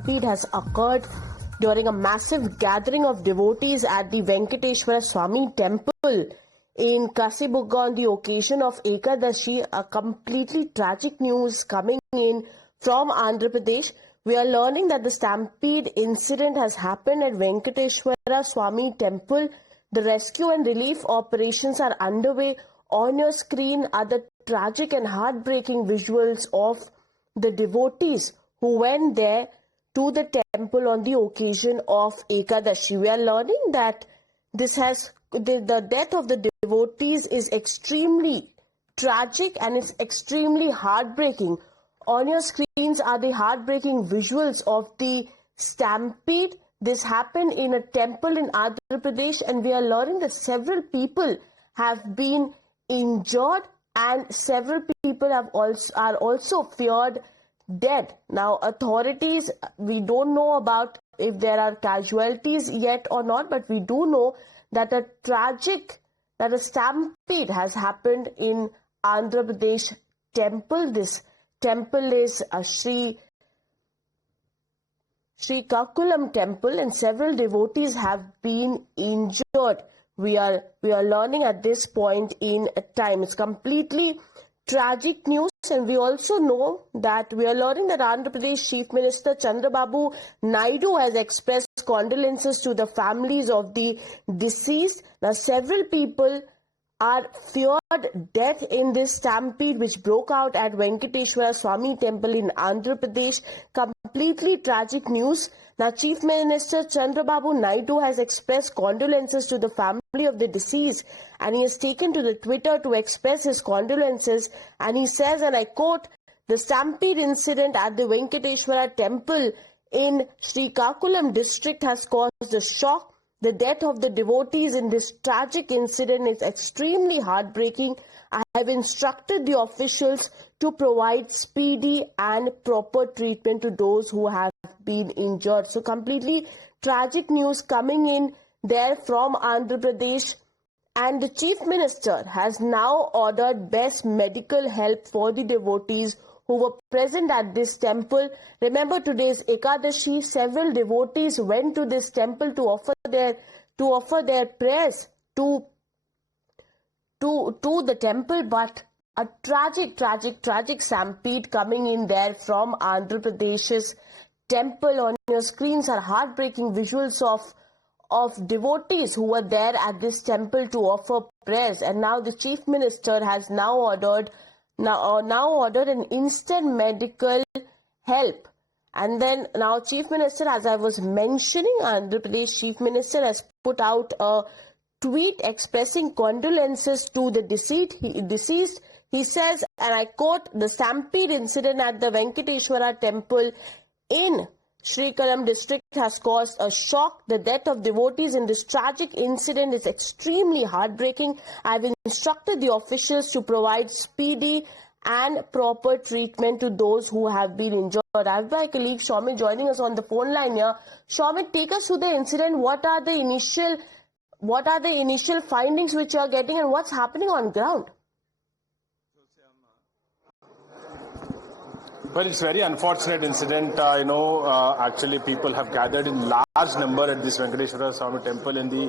stampede has occurred during a massive gathering of devotees at the Venkateshwara Swami temple in Kasibugga on the occasion of Ekadashi. A completely tragic news coming in from Andhra Pradesh. We are learning that the stampede incident has happened at Venkateshwara Swami temple. The rescue and relief operations are underway. On your screen are the tragic and heartbreaking visuals of the devotees who went there to the temple on the occasion of Ekadashi. We are learning that the death of the devotees is extremely tragic and it's extremely heartbreaking. On your screens are the heartbreaking visuals of the stampede. This happened in a temple in Andhra Pradesh, and we are learning that several people have been injured and several people are also feared dead. Now, authorities, we don't know about if there are casualties yet or not, but we do know that a stampede has happened in Andhra Pradesh temple. This temple is Srikakulam temple, and several devotees have been injured. We are learning at this point in time. It's completely tragic news, and we also know that we are learning that Andhra Pradesh Chief Minister Chandrababu Naidu has expressed condolences to the families of the deceased. Now, several people are feared death in this stampede which broke out at Venkateshwara Swami temple in Andhra Pradesh. Completely tragic news. Now, Chief Minister Chandrababu Naidu has expressed condolences to the family of the deceased, and he has taken to the Twitter to express his condolences, and he says, and I quote, "The stampede incident at the Venkateshwara temple in Srikakulam district has caused a shock. The death of the devotees in this tragic incident is extremely heartbreaking. I have instructed the officials to provide speedy and proper treatment to those who have been injured." So completely tragic news coming in there from Andhra Pradesh. And the Chief Minister has now ordered best medical help for the devotees who were present at this temple. Remember, today's Ekadashi. Several devotees went to this temple to offer their prayers to the temple, but a tragic stampede coming in there from Andhra Pradesh's temple. On your screens are heartbreaking visuals of devotees who were there at this temple to offer prayers, and now the Chief Minister has now ordered an instant medical help. And then now Chief Minister, as I was mentioning, Andhra Pradesh Chief Minister has put out a tweet expressing condolences to the deceased. He says, and I quote, "The stampede incident at the Venkateshwara temple in Srikakulam district has caused a shock. The death of devotees in this tragic incident is extremely heartbreaking. I have instructed the officials to provide speedy and proper treatment to those who have been injured." I have my colleague Shomit joining us on the phone line here. Shomit, take us through the incident. What are the initial findings which you are getting, and what's happening on ground? Well, it's a very unfortunate incident. Actually people have gathered in large number at this Venkateshwara Swami temple in the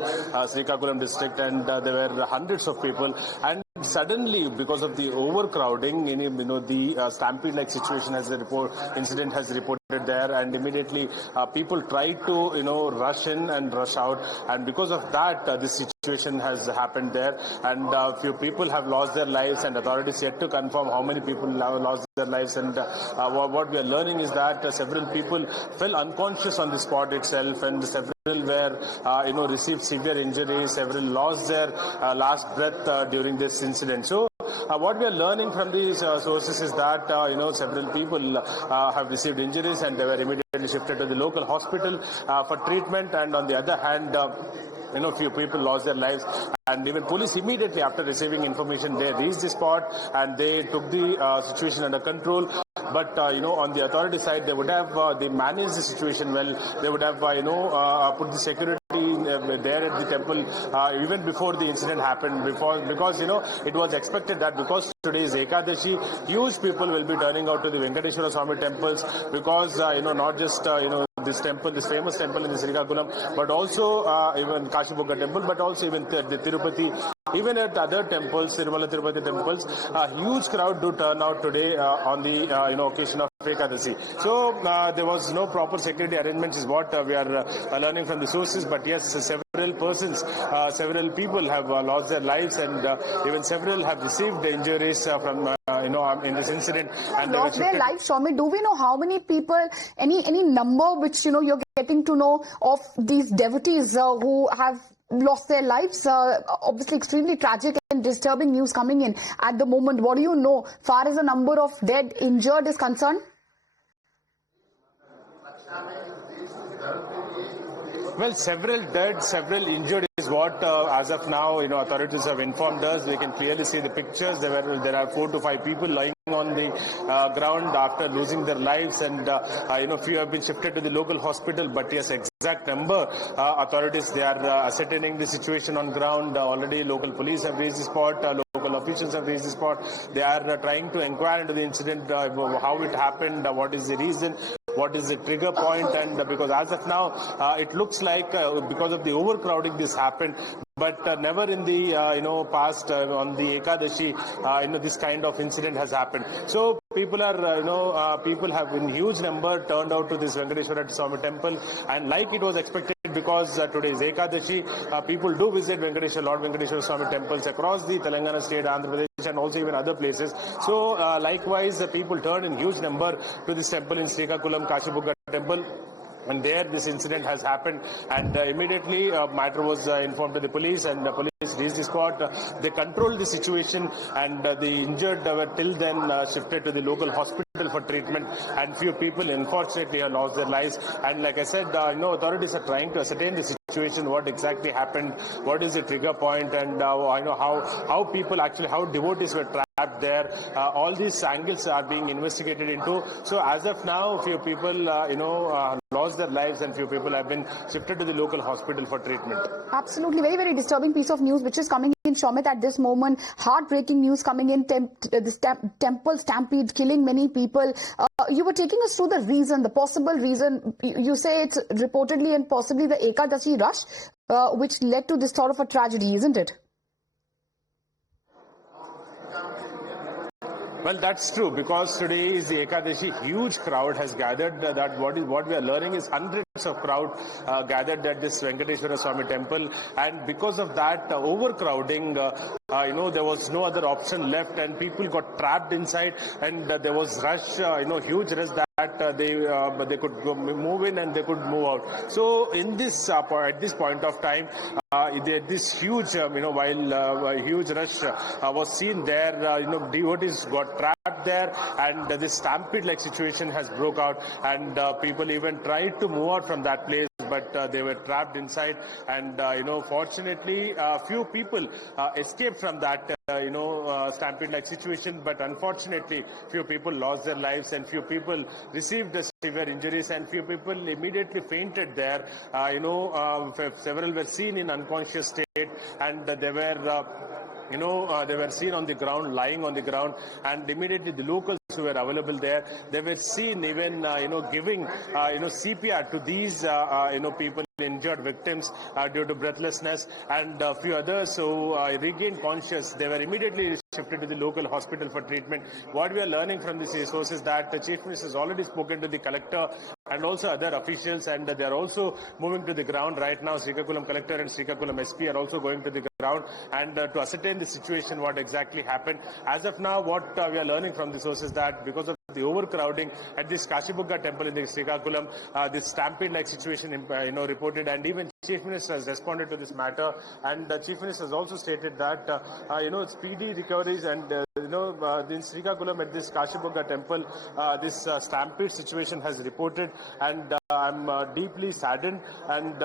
Srikakulam district, and there were hundreds of people. And suddenly, because of the overcrowding, the stampede-like situation incident has reported there, and immediately people tried to rush in and rush out, and because of that this situation has happened there, and few people have lost their lives, and authorities yet to confirm how many people have lost their lives. And what we are learning is that several people fell unconscious on the spot itself, and several were received severe injuries. Several lost their last breath during this incident. So what we are learning from these sources is that several people have received injuries, and they were immediately shifted to the local hospital for treatment. And on the other hand, few people lost their lives, and even police immediately after receiving information, they reached the spot and they took the situation under control. But on the authority side, they would have they managed the situation well. They would have put the security there at the temple even before the incident happened, because it was expected that because today is Ekadashi, huge people will be turning out to the Venkateshwara Swami temples, because not just this temple, this famous temple in the Srikakulam, but also even Kashibogga temple, but also even the Tirupati, even at other temples, Tirumala Tirupati temples, a huge crowd do turn out today on the occasion of Ekadashi. So there was no proper security arrangements is what we are learning from the sources, but yes, several persons, several people have lost their lives, and even several have received injuries from in this incident. And lost their lives, Swami. Do we know how many people, any number which you're getting to know of these devotees who have lost their lives? Obviously extremely tragic and disturbing news coming in at the moment. What do you know far as the number of dead, injured is concerned? Well, several dead, several injured is what as of now authorities have informed us. We can clearly see the pictures. There are 4 to 5 people lying on the ground after losing their lives, and few have been shifted to the local hospital. But yes, exact number, authorities, they are ascertaining the situation on ground. Already local police have reached the spot. Local officials have reached the spot. They are trying to inquire into the incident, how it happened, what is the reason, what is the trigger point, and because as of now it looks like because of the overcrowding this happened, but never in the past on the Ekadashi this kind of incident has happened. So people are people have in huge number turned out to this Venkateshwara Swami temple, and like it was expected, because today is Ekadashi, people do visit Lord Venkateshwara Swami temples across the Telangana state, Andhra Pradesh, and also even other places. So likewise, people turn in huge number to this temple in Srikakulam, Kashibogga temple. And there this incident has happened, and immediately matter was informed to the police, and the police reached the spot. They controlled the situation, and the injured were till then shifted to the local hospital for treatment, and few people unfortunately have lost their lives. And like I said, authorities are trying to ascertain the situation, what exactly happened, what is the trigger point, and how people actually, how devotees were trapped there. All these angles are being investigated into. So as of now, few people lost their lives, and few people have been shifted to the local hospital for treatment. Absolutely, very, very disturbing piece of news which is coming in, Shomit, at this moment. Heartbreaking news coming in. This temple stampede killing many people. You were taking us through the reason, the possible reason. You say it's reportedly and possibly the Ekadashi rush which led to this sort of a tragedy, isn't it? Well, that's true, because today is the Ekadashi. Huge crowd has gathered. What we are learning is hundreds of crowd gathered at this Venkateshwara Swami temple, and because of that overcrowding, there was no other option left, and people got trapped inside, and there was rush, huge rush that they could move in and they could move out. So in this at this point of time, this huge while huge rush was seen there, devotees got trapped there, and this stampede like situation has broke out, and people even tried to move out from that place, but they were trapped inside, and fortunately few people escaped from that stampede like situation, but unfortunately few people lost their lives, and few people received severe injuries, and few people immediately fainted there. Several were seen in unconscious state, and they were they were seen on the ground, lying on the ground, and immediately the locals who were available there, they were seen even giving CPR to these people, injured victims due to breathlessness, and a few others who regained conscious. They were immediately shifted to the local hospital for treatment. What we are learning from this source is that the Chief Minister has already spoken to the collector and also other officials, and they are also moving to the ground right now. Srikakulam collector and Srikakulam SP are also going to the ground and to ascertain the situation, what exactly happened. As of now, what we are learning from the source is that because of the overcrowding at this Kashibogga temple in the Srikakulam, this stampede-like situation reported, and even Chief Minister has responded to this matter, and the Chief Minister has also stated that speedy recoveries, and in Srikakulam at this Kashibogga temple, this stampede situation has reported, and I'm deeply saddened, and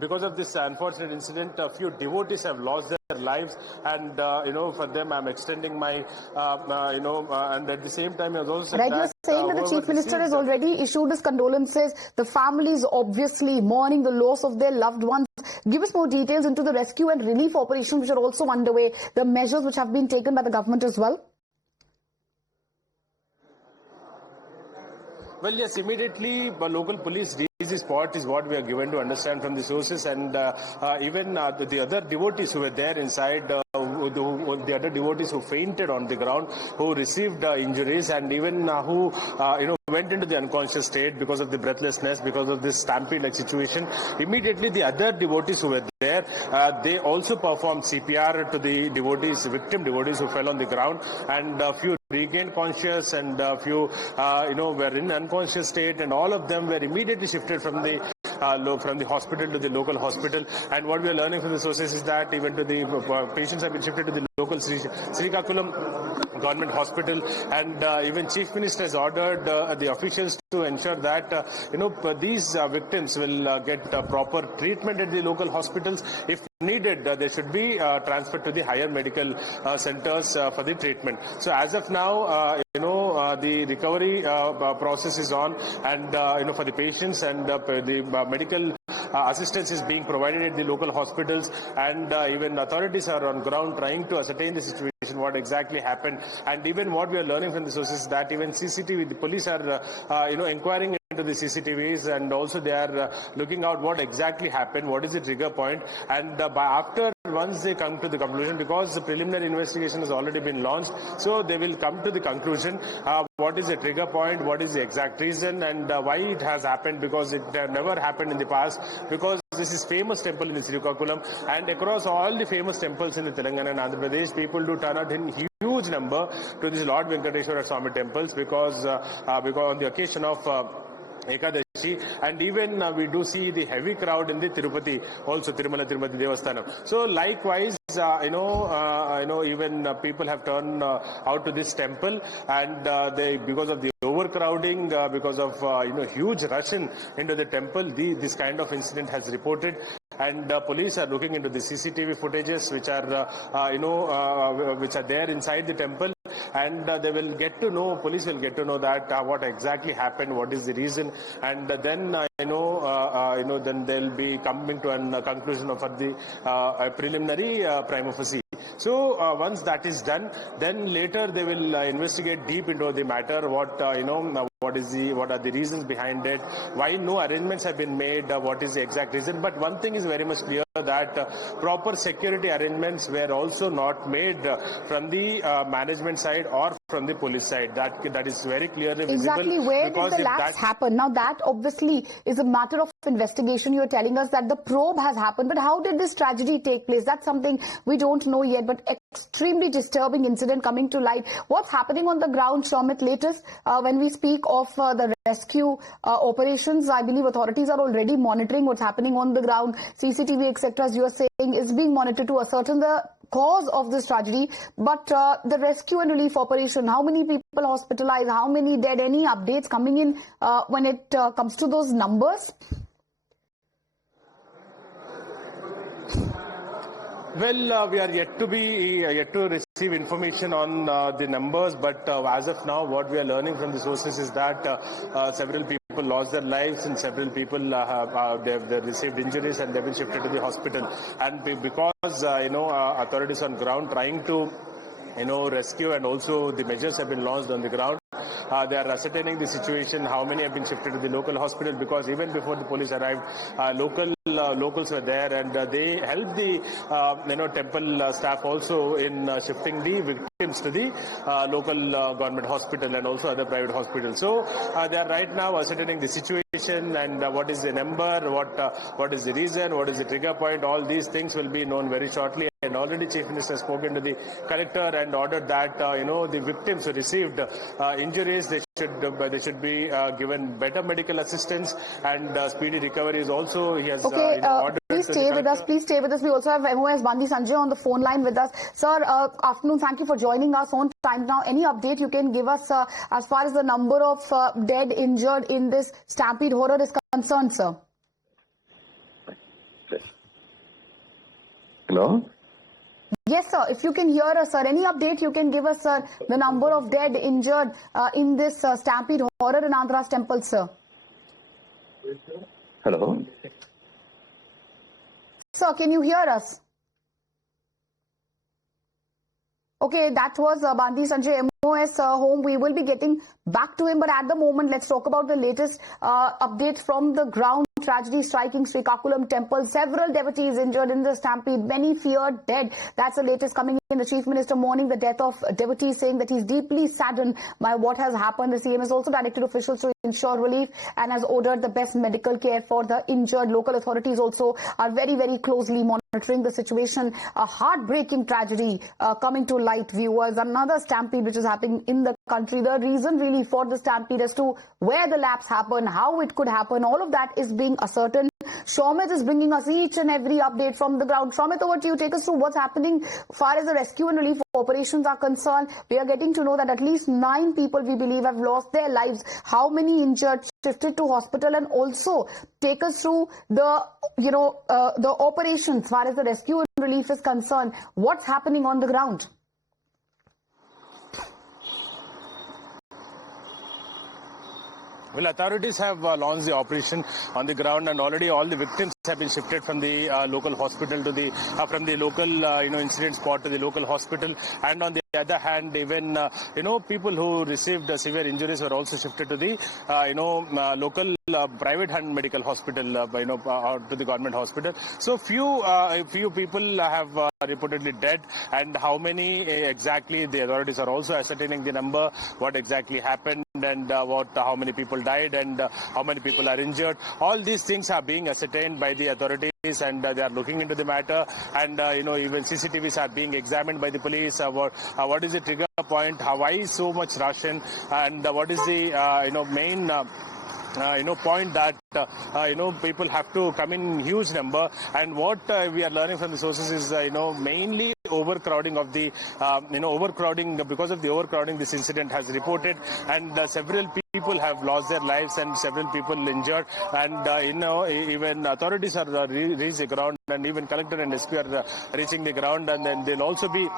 because of this unfortunate incident, a few devotees have lost their lives, and for them I'm extending my and at the same time he has also said right, that you're saying that the Chief Minister has already issued his condolences. The families obviously mourning the loss of their loved ones. Give us more details into the rescue and relief operations which are also underway, the measures which have been taken by the government as well. Well, yes, immediately local police reached the spot is what we are given to understand from the sources, and even the other devotees who were there inside, the other devotees who fainted on the ground, who received injuries, and even who went into the unconscious state because of the breathlessness, because of this stampede-like situation. Immediately, the other devotees who were there, they also performed CPR to the devotees, victim devotees who fell on the ground, and a few regained conscious, and a few were in unconscious state, and all of them were immediately shifted from the hospital to the local hospital. And what we are learning from the sources is that even to the patients have been shifted to the local Srikakulam government hospital, and even Chief Minister has ordered the officials to ensure that these victims will get proper treatment at the local hospitals. If needed, they should be transferred to the higher medical centers for the treatment. So as of now, the recovery process is on, and for the patients, and the medical assistance is being provided at the local hospitals, and even authorities are on ground trying to ascertain the situation, what exactly happened. And even what we are learning from the sources is that even CCTV, the police are inquiring into the CCTVs, and also they are looking out what exactly happened, what is the trigger point, and once they come to the conclusion, because the preliminary investigation has already been launched, so they will come to the conclusion what is the trigger point, what is the exact reason, and why it has happened, because it never happened in the past, because this is famous temple in the Srikakulam, and across all the famous temples in the Telangana and Andhra Pradesh, people do turn out in huge number to these Lord Venkateshwara Swami temples, because on the occasion of Ekadashi, and even we do see the heavy crowd in the Tirupati, also Tirumala Tirupati Devasthanam. So likewise, even people have turned out to this temple, and because of the overcrowding, because of huge rush into the temple, this kind of incident has reported. And police are looking into the CCTV footages which are there inside the temple, and they will get to know, police will get to know that what exactly happened, what is the reason, and then then they'll be coming to a conclusion of the preliminary prima facie. So once that is done, then later they will investigate deep into the matter, what are the reasons behind it, why no arrangements have been made, what is the exact reason. But one thing is very much clear, that proper security arrangements were also not made from the management side or from the police side. That is very clearly visible. Exactly. Where did the lapse happen? Now that obviously is a matter of investigation. You are telling us that the probe has happened, but how did this tragedy take place? That's something we don't know yet, but extremely disturbing incident coming to light. What's happening on the ground, Shomit, latest when we speak of the rescue operations? I believe authorities are already monitoring what's happening on the ground. CCTV, etc., as you are saying, is being monitored to ascertain the cause of this tragedy. But the rescue and relief operation, how many people hospitalized, how many dead, any updates coming in when it comes to those numbers? Well, we are yet to receive information on the numbers, but as of now, what we are learning from the sources is that several people lost their lives, and several people they've received injuries, and they've been shifted to the hospital. And because authorities on ground trying to rescue, and also the measures have been launched on the ground. They are ascertaining the situation, how many have been shifted to the local hospital, because even before the police arrived, locals were there, and they helped the temple staff also in shifting the victims to the local government hospital and also other private hospitals. So they are right now ascertaining the situation, and what is the number, what is the reason, what is the trigger point. All these things will be known very shortly. And already Chief Minister has spoken to the collector and ordered that the victims who received injuries, they should be given better medical assistance, and speedy recovery is also he has ordered. Please stay with us. Please stay with us. We also have MOS Bandi Sanjay on the phone line with us. Sir, afternoon. Thank you for joining us on time now. Any update you can give us as far as the number of dead, injured in this Stampede horror is concerned, sir? Hello? Yes, sir. If you can hear us, sir, any update you can give us, sir, the number of dead, injured in this stampede horror in Andhra's temple, sir. Hello. Sir, can you hear us? Okay, that was Bandi Sanjay MOS home. We will be getting back to him, but at the moment, let's talk about the latest updates from the ground. Tragedy striking Srikakulam temple. Several devotees injured in the stampede. Many feared dead. That's the latest coming in. The Chief Minister mourning the death of devotees, saying that he's deeply saddened by what has happened. The CM has also directed officials to ensure relief and has ordered the best medical care for the injured. Local authorities also are very, very closely monitoring the situation. A heartbreaking tragedy coming to light, viewers. Another stampede which is happening in the country. The reason really for the stampede as to where the lapse happened, how it could happen, all of that is being ascertained. Shomit is bringing us each and every update from the ground. Shomit, over to you. Take us through what's happening far as the rescue and relief operations are concerned. We are getting to know that at least 9 people, we believe, have lost their lives. How many injured, shifted to hospital, and also take us through the, the operations far as the rescue and relief is concerned. What's happening on the ground? Well, authorities have launched the operation on the ground, and already all the victims have been shifted from the local hospital to the from the local incident spot to the local hospital. And on the other hand, even people who received severe injuries were also shifted to the local private and medical hospital, or to the government hospital. So few people have reportedly dead, and how many exactly, the authorities are also ascertaining the number, what exactly happened, and how many people died, and how many people are injured. All these things are being ascertained by the authorities, and they are looking into the matter, and even CCTVs are being examined by the police. What is the trigger point? Why so much rush in, and what is the main point that people have to come in huge number. And what we are learning from the sources is mainly overcrowding of the overcrowding. Because of the overcrowding, this incident has reported, and several people have lost their lives and several people injured. And even authorities are reached the ground, and even collector and SP are reaching the ground, and then they'll also be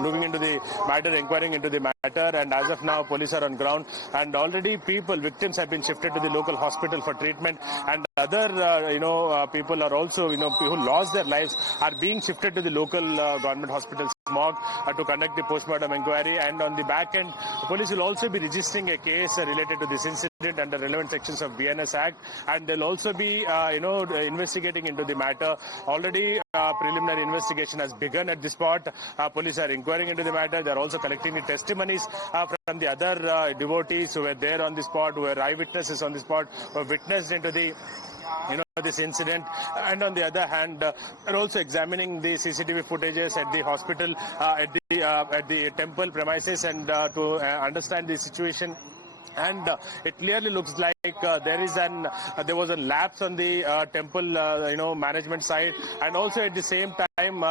looking into the matter, inquiring into the matter. And as of now, police are on ground, and already victims have been shifted to the local hospital for treatment, and other people are also who lost their lives are being shifted to the local government hospital morgue to conduct the postmortem inquiry. And on the back end, police will also be registering a case related to this incident under relevant sections of BNS Act, and they'll also be investigating into the matter. Already preliminary investigation has begun at the spot. Police are inquiring into the matter. They're also collecting the testimonies from the other devotees who were there on the spot, who were eyewitnesses on the spot, who witnessed into the this incident. And on the other hand, they're also examining the CCTV footages at the hospital, at the temple premises, and to understand the situation. And it clearly looks like there was a lapse on the temple management side, and also at the same time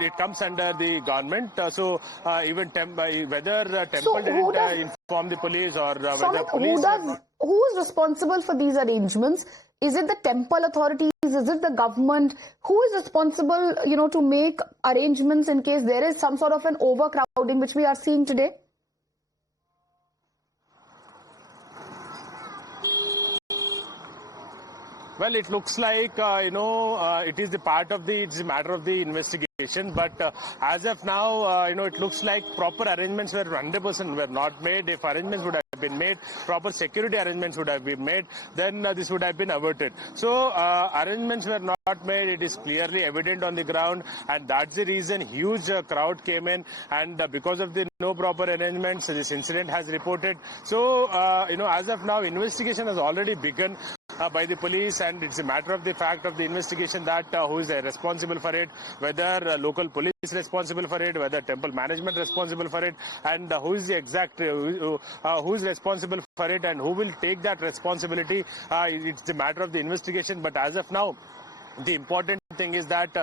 it comes under the government. So even whether temple didn't inform the police, or whether police. Who is responsible for these arrangements? Is it the temple authorities? Is it the government? Who is responsible, to make arrangements in case there is some sort of an overcrowding which we are seeing today? Well, it looks like it is it's a matter of the investigation. But as of now, it looks like proper arrangements were 100% were not made. If arrangements would have been made, proper security arrangements would have been made, then this would have been averted. So arrangements were not made. It is clearly evident on the ground, and that's the reason huge crowd came in. And because of the no proper arrangements, this incident has reported. So as of now, investigation has already begun by the police, and it's a matter of the fact of the investigation that who is responsible for it, whether local police is responsible for it, whether temple management responsible for it, and who is the exact who is responsible for it, and who will take that responsibility. It's a matter of the investigation. But as of now, the important thing is that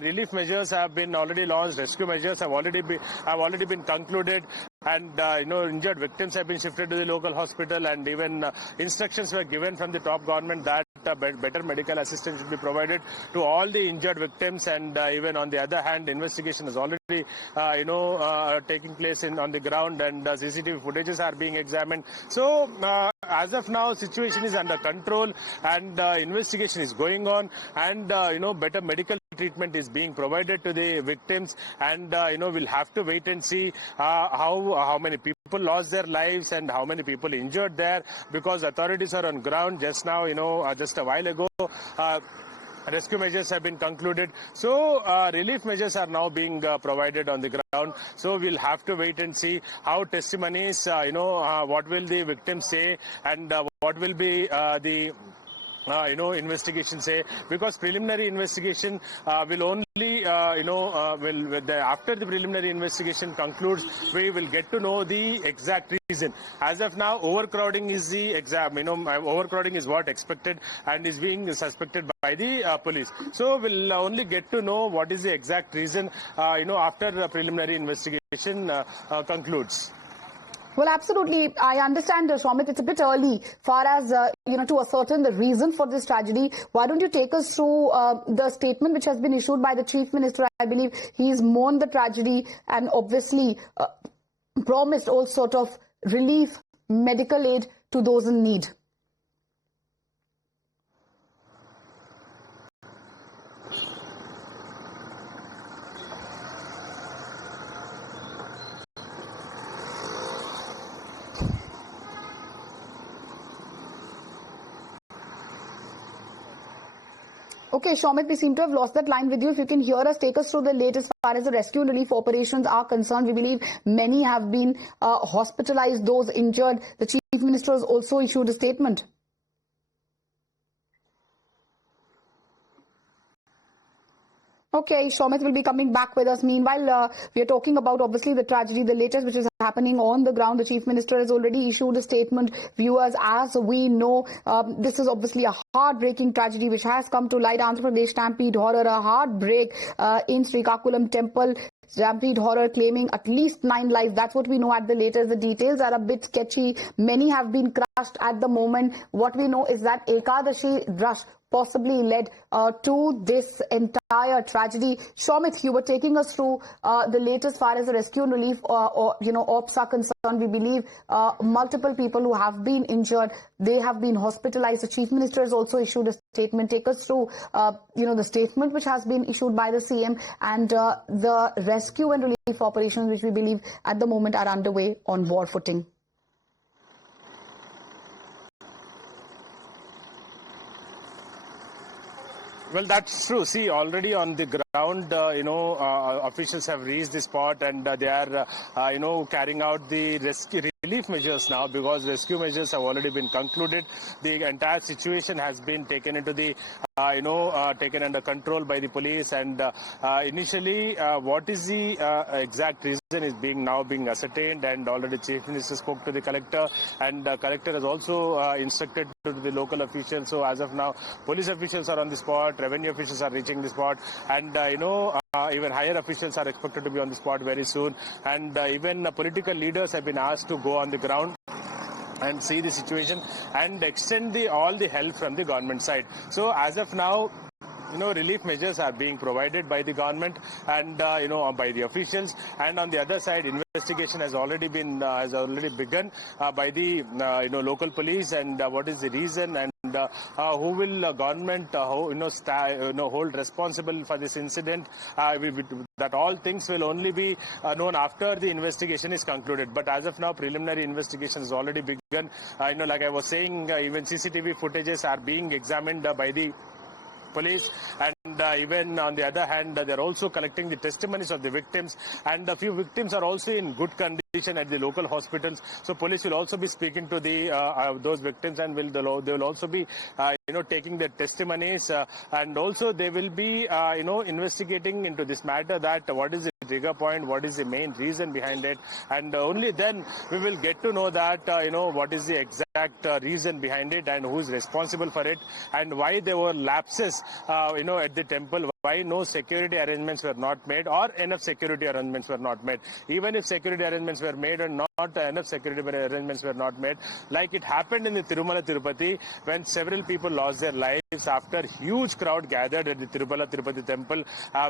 relief measures have been already launched, rescue measures have already been concluded, and injured victims have been shifted to the local hospital, and even instructions were given from the top government that better medical assistance should be provided to all the injured victims. And even on the other hand, investigation is already taking place on the ground, and CCTV footages are being examined. So as of now, situation is under control, and investigation is going on, and better medical treatment is being provided to the victims, and we'll have to wait and see how many people lost their lives and how many people injured there, because authorities are on ground. Just now, just a while ago, rescue measures have been concluded. So relief measures are now being provided on the ground. So we'll have to wait and see how testimonies, what will the victims say, and what will be the investigation say, because preliminary investigation will only, after the preliminary investigation concludes, we will get to know the exact reason. As of now, overcrowding is the overcrowding is what expected and is being suspected by the police. So we'll only get to know what is the exact reason, after the preliminary investigation concludes. Well, absolutely. I understand, Swamit, it's a bit early far as, to ascertain the reason for this tragedy. Why don't you take us through the statement which has been issued by the Chief Minister? I believe he's mourned the tragedy and obviously promised all sort of relief, medical aid to those in need. Okay, Shomit, we seem to have lost that line with you. If you can hear us, take us through the latest as far as the rescue and relief operations are concerned. We believe many have been hospitalized, those injured. The Chief Minister has also issued a statement. Okay, Shomit will be coming back with us. Meanwhile, we are talking about obviously the tragedy, the latest which is happening on the ground. The Chief Minister has already issued a statement. Viewers, as we know, this is obviously a heartbreaking tragedy which has come to light. Andhra Pradesh Stampede horror, a heartbreak in Srikakulam temple. Stampede horror claiming at least 9 lives. That's what we know at the latest. The details are a bit sketchy. Many have been crushed at the moment. What we know is that Ekadashi rush possibly led to this entire tragedy. Shomit, you were taking us through the latest as far as the rescue and relief ops are concerned. We believe multiple people who have been injured, they have been hospitalized. The Chief Minister has also issued a statement. Take us through the statement which has been issued by the CM and the rescue and relief operations which we believe at the moment are underway on war footing. Well, that's true. See, already on the ground, officials have reached the spot, and they are, carrying out the relief measures now, because rescue measures have already been concluded. The entire situation has been taken into the, taken under control by the police, and initially, what is the exact reason is now being ascertained, and already Chief Minister spoke to the collector, and the collector has also instructed to the local officials. So as of now, police officials are on the spot. Revenue officials are reaching the spot, and even higher officials are expected to be on the spot very soon, and even political leaders have been asked to go on the ground and see the situation and extend all the help from the government side. So as of now, relief measures are being provided by the government and by the officials, and on the other side, investigation has already begun by the local police, and what is the reason, and who will government hold responsible for this incident. That all things will only be known after the investigation is concluded. But as of now, preliminary investigation has already begun. Like I was saying, even CCTV footages are being examined by the police, and even on the other hand, they're also collecting the testimonies of the victims, and a few victims are also in good condition at the local hospitals. So police will also be speaking to those victims, and they will also be taking their testimonies, and also they will be investigating into this matter, that what is the trigger point, what is the main reason behind it, and only then we will get to know that, what is the exact reason behind it and who is responsible for it, and why there were lapses, at the temple, why no security arrangements were not made or enough security arrangements were not made. Even if security arrangements were made and not enough security arrangements were not made, like it happened in the Tirumala Tirupati when several people lost their lives after huge crowd gathered at the Tirumala Tirupati temple,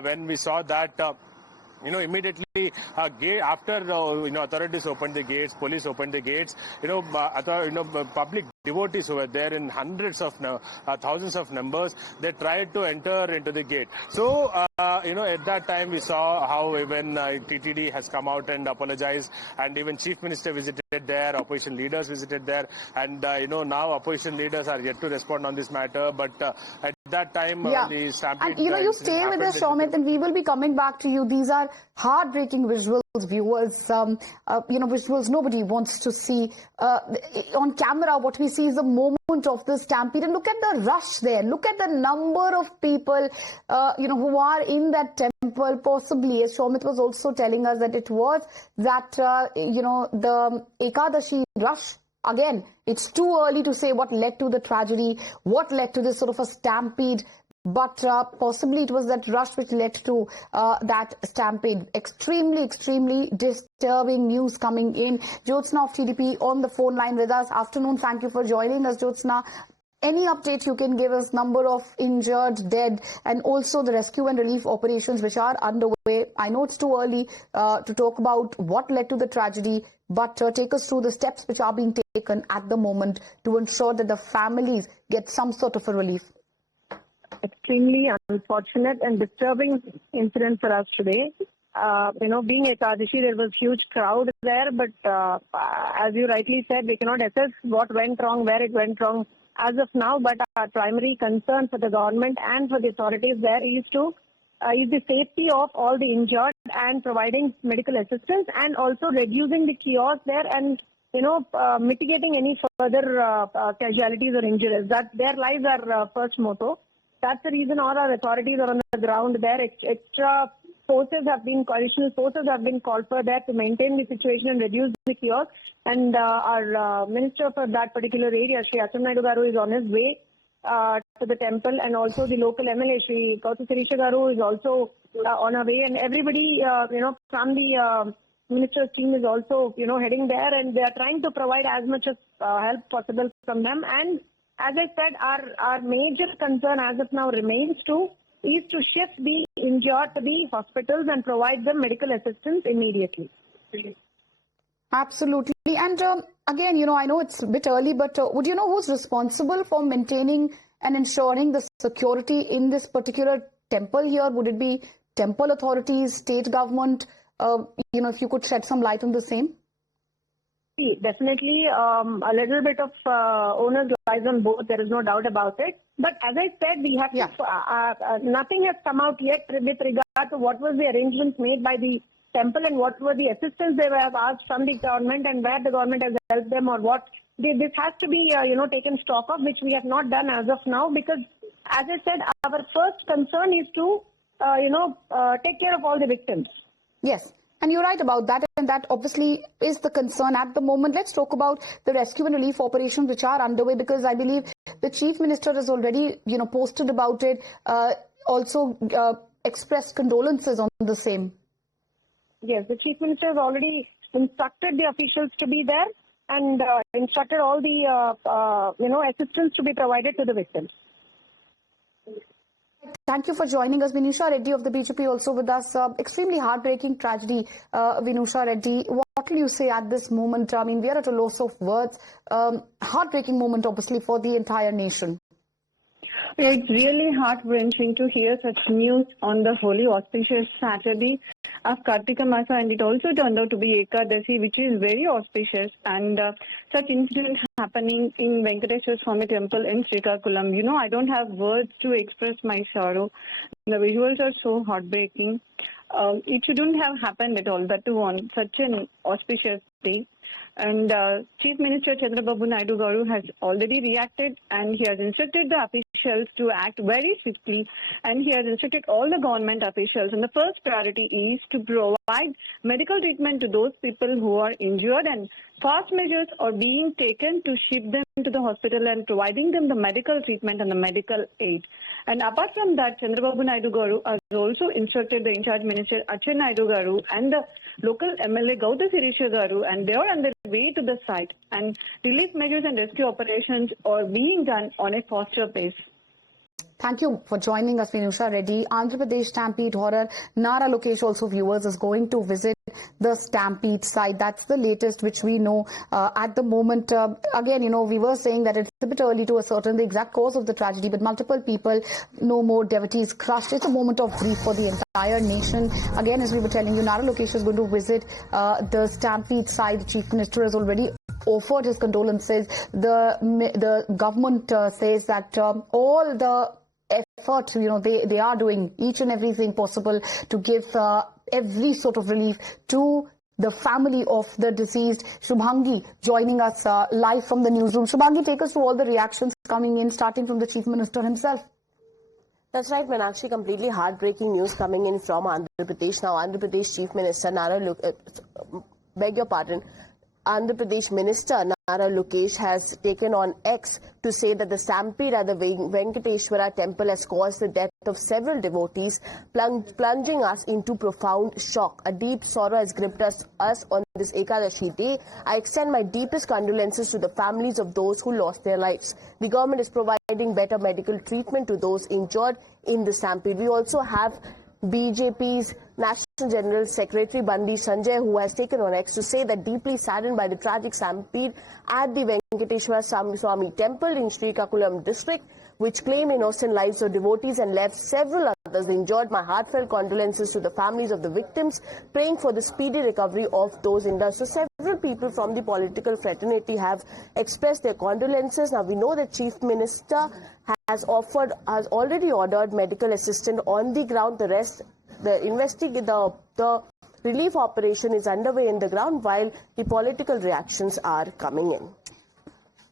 when we saw that immediately after authorities opened the gates, police opened the gates, public devotees who were there in hundreds of thousands of numbers, they tried to enter into the gate. So at that time we saw how even TTD has come out and apologized, and even Chief Minister visited there, opposition leaders visited there, and now opposition leaders are yet to respond on this matter. But at that time, the Stampede, and you stay with us, Shomit, and we will be coming back to you. These are heartbreaking visuals, viewers. Visuals nobody wants to see. On camera, what we see is the moment of the stampede, and look at the rush there. Look at the number of people, who are in that temple. Possibly, as Shomit was also telling us, that it was that the Ekadashi rush. Again, it's too early to say what led to the tragedy, what led to this sort of a stampede, but possibly it was that rush which led to that stampede. Extremely, extremely disturbing news coming in. Jyotsna of TDP on the phone line with us. Afternoon, thank you for joining us, Jyotsna. Any update you can give us, number of injured, dead, and also the rescue and relief operations which are underway? I know it's too early to talk about what led to the tragedy, but take us through the steps which are being taken at the moment to ensure that the families get some sort of a relief. Extremely unfortunate and disturbing incident for us today. Being Ekadashi, there was huge crowd there, but as you rightly said, we cannot assess what went wrong, where it went wrong as of now, but our primary concern for the government and for the authorities there is the safety of all the injured and providing medical assistance, and also reducing the chaos there and mitigating any further casualties or injuries. That their lives are first motto. That's the reason all our authorities are on the ground there. Extra forces have been, additional forces have been called for there to maintain the situation and reduce the chaos. And our minister for that particular area, Srikakulam Naidu garu, is on his way to the temple, and also the local MLA, Sri Sirisha garu, is also on her way, and everybody, from the minister's team is also, heading there, and they are trying to provide as much as help possible from them. And as I said, our major concern as of now remains to shift the injured to the hospitals and provide them medical assistance immediately. Absolutely. And again, I know it's a bit early, but would you know who's responsible for maintaining and ensuring the security in this particular temple here? Would it be temple authorities, state government? If you could shed some light on the same. Definitely, a little bit of onus lies on both. There is no doubt about it. But as I said, we have to, nothing has come out yet with regard to what was the arrangements made by the temple and what were the assistance they have asked from the government, and where the government has helped them, or what. This has to be, taken stock of, which we have not done as of now, because, as I said, our first concern is to, take care of all the victims. Yes. And you're right about that, and that obviously is the concern at the moment. Let's talk about the rescue and relief operations which are underway, because I believe the Chief Minister has already, posted about it, also expressed condolences on the same. Yes, the Chief Minister has already instructed the officials to be there and instructed all the, assistance to be provided to the victims. Thank you for joining us. Vinusha Reddy of the BJP also with us. Extremely heartbreaking tragedy, Vinusha Reddy. What will you say at this moment? I mean, we are at a loss of words. Heartbreaking moment, obviously, for the entire nation. It's really heart-wrenching to hear such news on the holy auspicious Saturday of Kartika Masa, and it also turned out to be Ekadashi, which is very auspicious, and such incident happening in Venkateswara Swami temple in Srikakulam. I don't have words to express my sorrow. The visuals are so heartbreaking. It shouldn't have happened at all, that too on such an auspicious day. And Chief Minister Chandrababu Naidu garu has already reacted, and he has instructed the officials officials to act very swiftly, and he has instructed all the government officials. And the first priority is to provide medical treatment to those people who are injured, and fast measures are being taken to ship them to the hospital and providing them the medical treatment and the medical aid. And apart from that, Chandrababu Naidu Garu has also instructed the in-charge Minister N Naidu Garu and the local MLA Gauda Sirisha Garu, and they are on their way to the site. And relief measures and rescue operations are being done on a faster pace. Thank you for joining us, Vinusha Reddy. Andhra Pradesh Stampede horror. Nara Lokesh, also viewers, is going to visit the Stampede site. That's the latest which we know at the moment. Again, we were saying that it's a bit early to ascertain the exact cause of the tragedy, but multiple people, no more devotees crushed. It's a moment of grief for the entire nation. Again, as we were telling you, Nara Lokesh is going to visit the Stampede site. The Chief Minister has already offered his condolences. The government says that all the effort, they are doing each and everything possible to give every sort of relief to the family of the deceased. Shubhangi joining us live from the newsroom. Shubhangi, take us through all the reactions coming in, starting from the Chief Minister himself. That's right, Meenakshi. Completely heartbreaking news coming in from Andhra Pradesh. Now, Andhra Pradesh Chief Minister Andhra Pradesh Minister Nara Lokesh has taken on X to say that the stampede at the Venkateshwara temple has caused the death of several devotees, plunging us into profound shock. A deep sorrow has gripped us on this Ekadashi day. I extend my deepest condolences to the families of those who lost their lives. The government is providing better medical treatment to those injured in the stampede. We also have BJP's National General Secretary Bandi Sanjay, who has taken on X to say that deeply saddened by the tragic stampede at the Venkateshwara Swami Temple in Srikakulam district, which claimed innocent lives of devotees and left several others injured. My heartfelt condolences to the families of the victims, praying for the speedy recovery of those injured. So several people from the political fraternity have expressed their condolences. Now we know that Chief Minister has already ordered medical assistance on the ground. The relief operation is underway in the ground while the political reactions are coming in.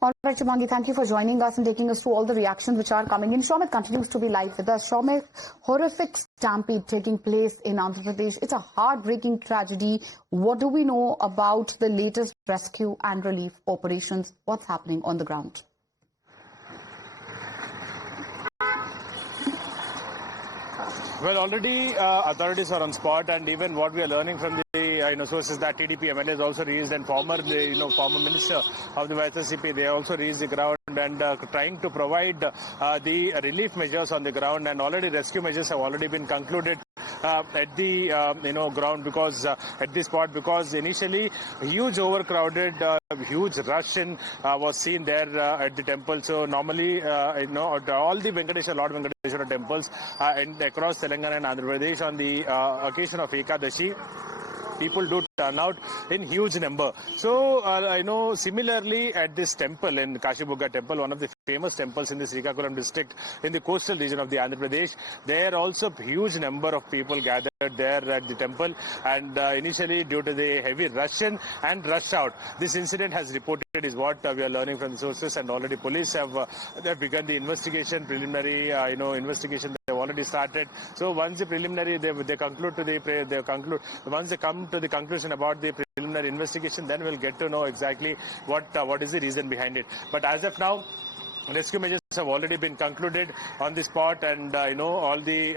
All right, Shubhangi, thank you for joining us and taking us through all the reactions which are coming in. Shomit continues to be live with us. Shomit, horrific stampede taking place in Andhra Pradesh. It's a heartbreaking tragedy. What do we know about the latest rescue and relief operations? What's happening on the ground? Well, already authorities are on spot, and even what we are learning from the sources that TDP MLA has also reached, and former Minister of the YSCP, they also reached the ground and trying to provide the relief measures on the ground, and already rescue measures have already been concluded at the ground at this spot, because initially huge overcrowded, huge rush was seen there at the temple. So normally all the Lord Venkateshwara temples and across Telangana and Andhra Pradesh on the occasion of Ekadashi, people do turn out in huge number. So, similarly at this temple in Kashibugga temple, one of the famous temples in the Srikakulam district in the coastal region of the Andhra Pradesh, there also huge number of people gathered there at the temple, and initially due to the heavy rush in and rush out, this incident has reported is what we are learning from the sources, and already police have begun the investigation, preliminary investigation. They've already started. So once the preliminary they conclude once they come to the conclusion about the preliminary investigation, then we'll get to know exactly what is the reason behind it. But as of now, rescue measures have already been concluded on the spot, and all the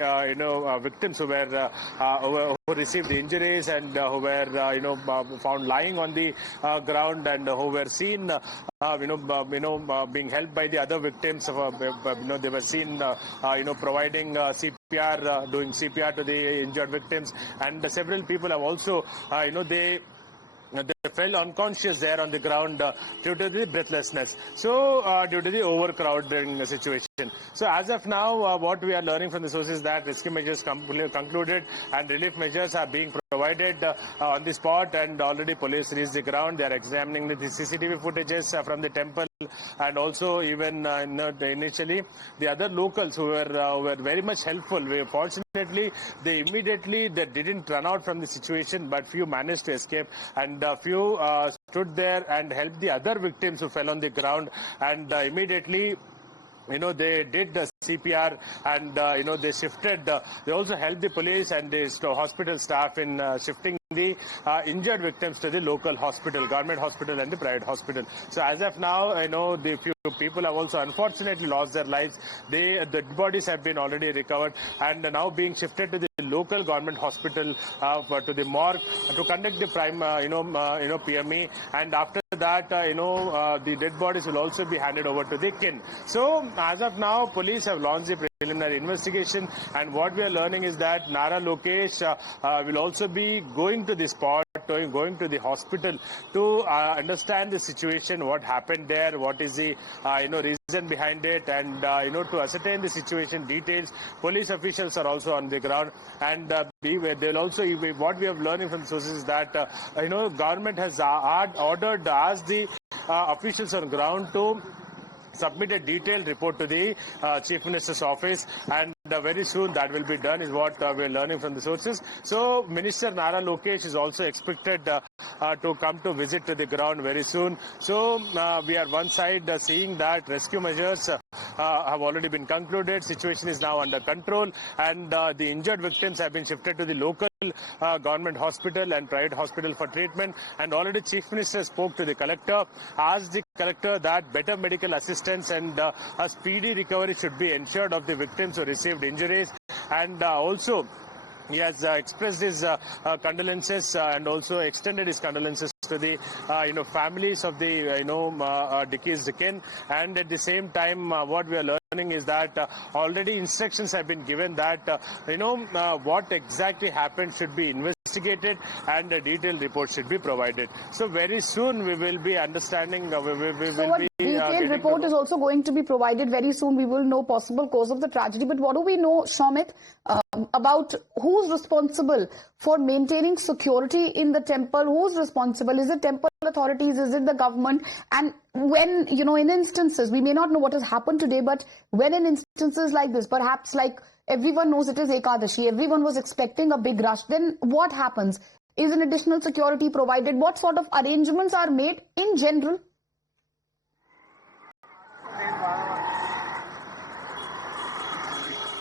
victims who who received injuries and who were found lying on the ground, and who were seen being helped by the other victims. They were seen providing CPR, doing CPR to the injured victims, and several people have also they fell unconscious there on the ground due to the breathlessness. So, due to the overcrowding situation. So, as of now, what we are learning from the sources is that rescue measures concluded and relief measures are being provided on the spot, and already police reached the ground. They are examining the CCTV footages from the temple, and also even initially the other locals who were very much helpful. Fortunately, they didn't run out from the situation, but few managed to escape, and few stood there and helped the other victims who fell on the ground, and immediately they did the CPR and, they shifted, they also helped the police and the hospital staff in shifting the injured victims to the local hospital, government hospital and the private hospital. So as of now, the few people have also unfortunately lost their lives. The dead bodies have been already recovered and now being shifted to the local government hospital, to the morgue to conduct the PME, and after that, the dead bodies will also be handed over to the kin. So as of now, police have launched the preliminary investigation, and what we are learning is that Nara Lokesh will also be going to the spot, going to the hospital to understand the situation, what happened there, what is the reason behind it, and to ascertain the situation details. Police officials are also on the ground, and they'll also, what we have learning from the sources is that government has asked the officials on ground to submit a detailed report to the Chief Minister's office, and very soon that will be done, is what we are learning from the sources. So Minister Nara Lokesh is also expected to come to visit to the ground very soon. So we are one side seeing that rescue measures have already been concluded, situation is now under control, and the injured victims have been shifted to the local government hospital and private hospital for treatment, and already Chief Minister spoke to the collector, asked the collector that better medical assistance and a speedy recovery should be ensured of the victims who received injuries, and also he has expressed his condolences and also extended his condolences to the families of the deceased kin, and at the same time what we are learning is that already instructions have been given that what exactly happened should be investigated and a detailed report should be provided. So very soon we will be understanding, detailed report is also going to be provided very soon. We will know possible cause of the tragedy. But what do we know, Shomit, about who's responsible for maintaining security in the temple? Who's responsible? Is it temple authorities? Is it the government? And when, in instances, we may not know what has happened today, but when in instances like this, perhaps like everyone knows it is Ekadashi, everyone was expecting a big rush, then what happens? Is an additional security provided? What sort of arrangements are made in general?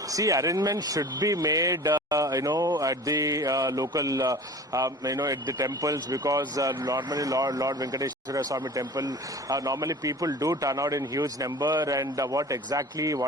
See, arrangements should be made, at the local, at the temples, because normally Lord Venkateswara Swami temple, normally people do turn out in huge number, and what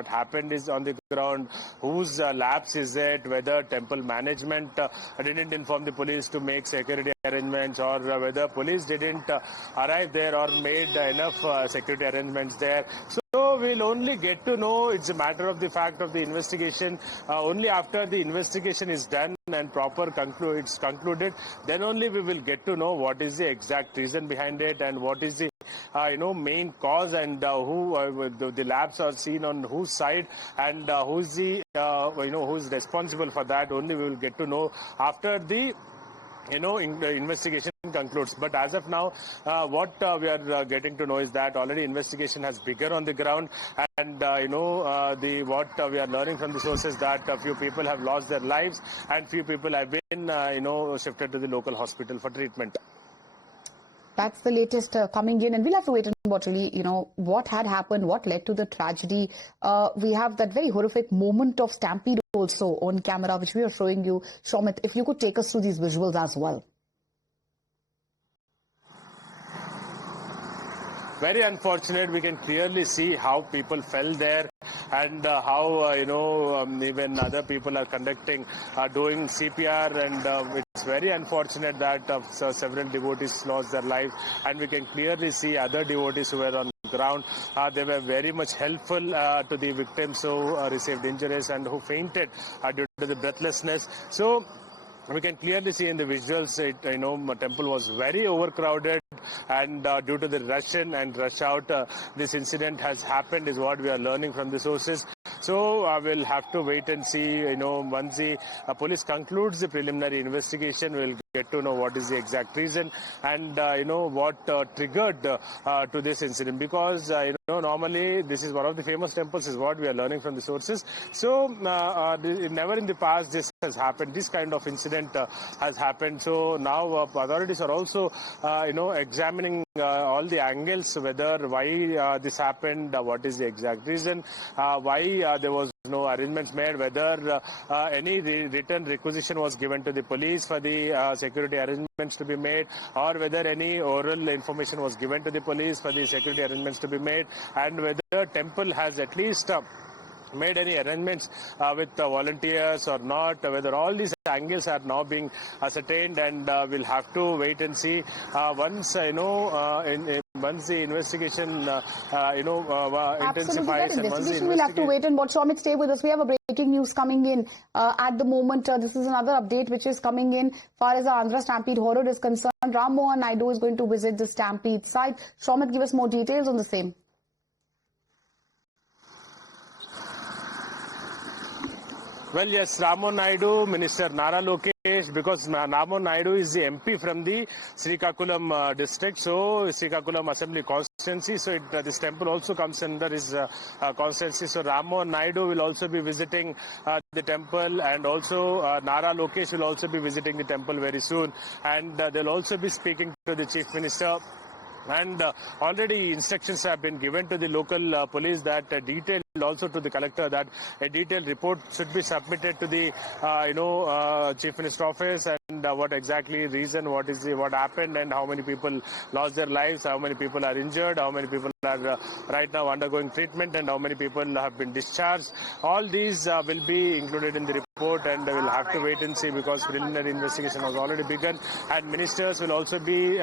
happened is on the ground, whose lapse is it, whether temple management didn't inform the police to make security arrangements, or whether police didn't arrive there or made enough security arrangements there. So we'll only get to know, it's a matter of the fact of the investigation, only after the investigation is done and it's concluded, then only we will get to know what is the exact reason behind it and what is the main cause, and who the lapse are seen on whose side, and who's the who's responsible for that. Only we will get to know after the investigation concludes. But as of now, what we are getting to know is that already investigation has begun on the ground, and what we are learning from the sources that a few people have lost their lives and few people have been shifted to the local hospital for treatment. That's the latest coming in, and we'll have to wait and watch really, what had happened, what led to the tragedy. We have that very horrific moment of Stampede also on camera, which we are showing you. Shomit, if you could take us through these visuals as well. Very unfortunate. We can clearly see how people fell there, and how even other people are doing CPR, and it's very unfortunate that several devotees lost their lives, and we can clearly see other devotees who were on ground. They were very much helpful to the victims who received injuries and who fainted due to the breathlessness. So we can clearly see in the visuals, temple was very overcrowded, and due to the rush in and rush out, this incident has happened, is what we are learning from the sources. So we'll have to wait and see, once the police concludes the preliminary investigation, we'll get to know what is the exact reason and what triggered to this incident, because normally this is one of the famous temples, is what we are learning from the sources. So never in the past this has happened, this kind of incident has happened. So now authorities are also examining all the angles, whether why this happened, what is the exact reason, why there was no arrangements made, whether any written requisition was given to the police for the security arrangements to be made, or whether any oral information was given to the police for the security arrangements to be made, and whether temple has at least made any arrangements with volunteers or not, whether all these angles are now being ascertained, and we'll have to wait and see once once the investigation intensifies. And once the investigation, we'll have to wait and watch. Shamit, stay with us. We have a breaking news coming in at the moment. This is another update which is coming in far as the Andhra Stampede horror is concerned. Ram Mohan Naidu is going to visit the Stampede site. Shamit, give us more details on the same. Well, yes, Ram Mohan Naidu, Minister Nara Lokesh, because Ram Mohan Naidu is the MP from the Srikakulam district, so Srikakulam Assembly constituency, so this temple also comes under his constituency. So Ram Mohan Naidu will also be visiting the temple, and also Nara Lokesh will also be visiting the temple very soon, and they'll also be speaking to the Chief Minister. And already instructions have been given to the local police that detailed, also to the collector, that a detailed report should be submitted to the Chief Minister office, and what exactly reason, what happened, and how many people lost their lives, how many people are injured, how many people are right now undergoing treatment, and how many people have been discharged. All these will be included in the report, and we'll have to wait and see, because preliminary investigation has already begun, and ministers will also be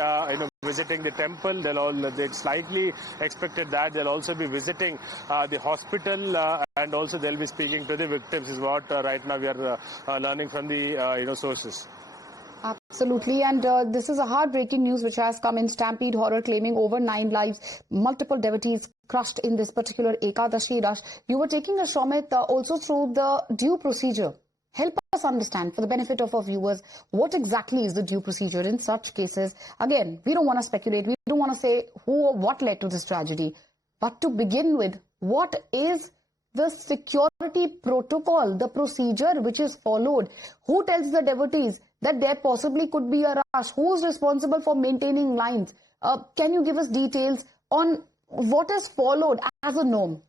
visiting the temple. They slightly expected that they'll also be visiting the hospital, and also they'll be speaking to the victims, is what right now we are learning from the sources. Absolutely, and this is a heartbreaking news which has come in. Stampede horror claiming over 9 lives, multiple devotees crushed in this particular Ekadashi rush. You were taking us, Shamit, also through the due procedure. Help us understand, for the benefit of our viewers, what exactly is the due procedure in such cases. Again, we don't want to speculate, we don't want to say who or what led to this tragedy. But to begin with, what is the security protocol, the procedure which is followed? Who tells the devotees that there possibly could be a rush? Who is responsible for maintaining lines? Can you give us details on what is followed as a norm?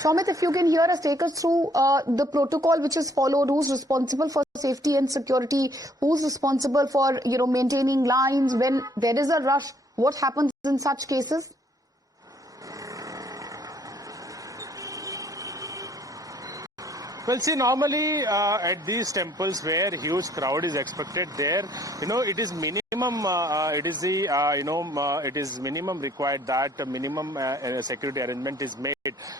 Shamit, if you can hear us, take us through the protocol which is followed. Who's responsible for safety and security? Who's responsible for maintaining lines when there is a rush? What happens in such cases? Well, see, normally at these temples where huge crowd is expected, there, it is minimum. It is the it is minimum required that minimum security arrangement is made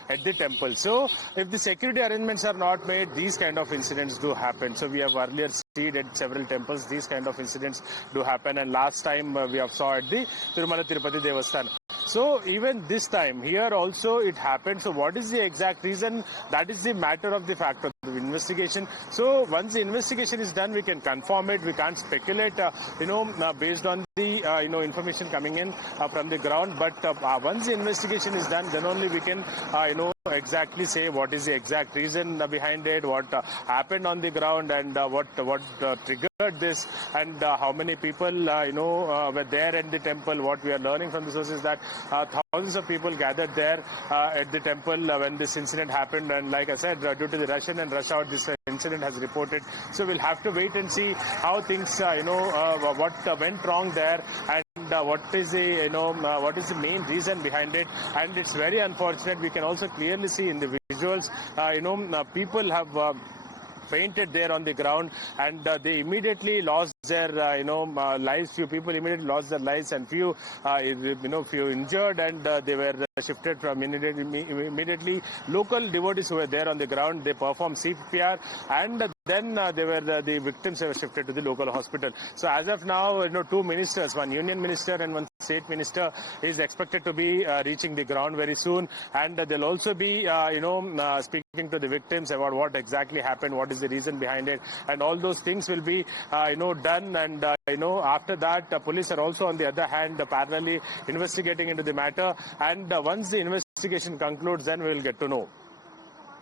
at the temple. So, if the security arrangements are not made, these kind of incidents do happen. So, we have earlier seen at several temples these kind of incidents do happen, and last time we have saw at the Tirumala Tirupati Devasthan. So, even this time here also it happened. So, what is the exact reason? That is the matter of the fact of the investigation. So, once the investigation is done, we can confirm it. We can't speculate, based on the information coming in from the ground. But once the investigation is done, then only we can exactly say what is the exact reason behind it, what happened on the ground, and what triggered this, and how many people were there at the temple. What we are learning from the sources that thousands of people gathered there at the temple when this incident happened, and like I said, due to the rush in and rush out, this incident has reported. So we'll have to wait and see how things what went wrong there, and what is the main reason behind it. And it's very unfortunate. We can also clearly see in the visuals, people have fainted there on the ground, and they immediately lost their lives. Few people immediately lost their lives, and few injured, and they were shifted from immediately. Local devotees who were there on the ground, they performed CPR, and then the victims were shifted to the local hospital. So as of now, two ministers, one union minister and one state minister, is expected to be reaching the ground very soon, and they'll also be speaking to the victims about what exactly happened, what is the reason behind it, and all those things will be done. And after that, police are also on the other hand parallelly investigating into the matter, and once the investigation concludes, then we will get to know.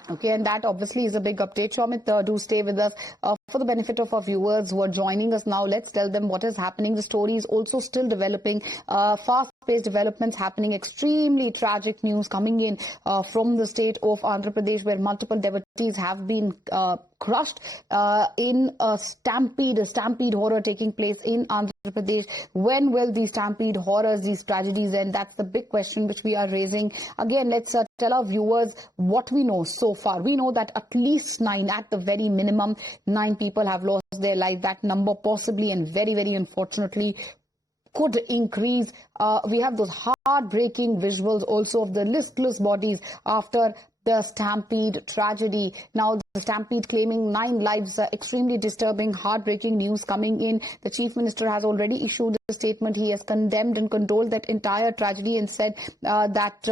Okay, and that obviously is a big update. Shamit, do stay with us. For the benefit of our viewers who are joining us now, let's tell them what is happening. The story is also still developing. Fast-paced developments happening. Extremely tragic news coming in from the state of Andhra Pradesh, where multiple devotees have been crushed in a stampede horror taking place in Andhra Pradesh. When will these stampede horrors, these tragedies end? That's the big question which we are raising. Again, let's tell our viewers what we know so far. We know that at least 9, at the very minimum, 9 people have lost their life. That number possibly and very, very unfortunately could increase. We have those heartbreaking visuals also of the listless bodies after the Stampede tragedy. Now the Stampede claiming 9 lives, extremely disturbing, heartbreaking news coming in. The Chief Minister has already issued a statement. He has condemned and condoled that entire tragedy and said that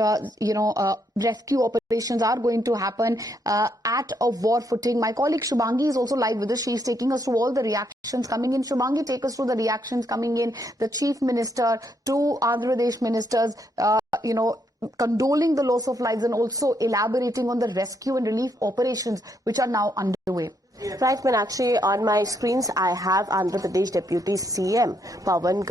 rescue operations are going to happen at a war footing. My colleague Shubhangi is also live with us. She's taking us through all the reactions coming in. Shubhangi, take us through the reactions coming in. The Chief Minister, 2 Andhra Pradesh ministers, condoling the loss of lives and also elaborating on the rescue and relief operations which are now underway. Right, Meenakshi, on my screens I have Andhra Pradesh Deputy CM Pawan,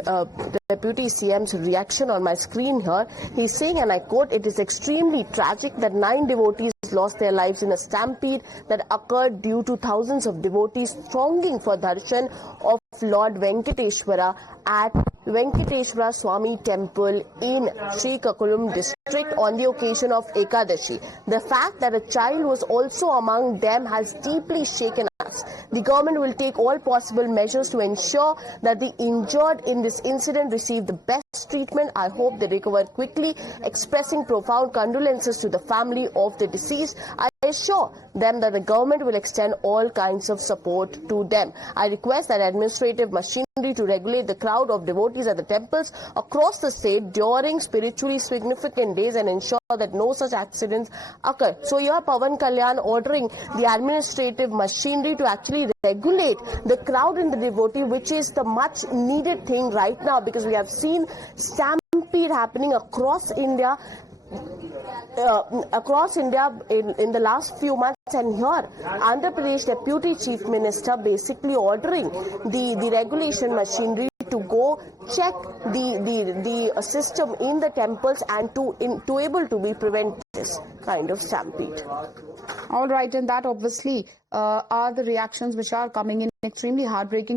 Deputy CM's reaction on my screen here. He's saying, and I quote, "It is extremely tragic that 9 devotees lost their lives in a stampede that occurred due to thousands of devotees thronging for darshan of Lord Venkateshwara at Venkateshwara Swami Temple in Srikakulam district on the occasion of Ekadashi. The fact that a child was also among them has deeply shaken us. The government will take all possible measures to ensure that the injured in this incident receive the best treatment. I hope they recover quickly. Expressing profound condolences to the family of the deceased, I assure them that the government will extend all kinds of support to them. I request that administrative machinery to regulate the crowd of devotees at the temples across the state during spiritually significant days and ensure that no such accidents occur." So here Pawan Kalyan ordering the administrative machinery to actually regulate the crowd in the devotee, which is the much needed thing right now, because we have seen stampede happening across India in the last few months, and here Andhra Pradesh Deputy Chief Minister basically ordering the regulation machinery to go check the system in the temples and to able to be prevent this kind of stampede. All right, and that obviously are the reactions which are coming in. Extremely heartbreaking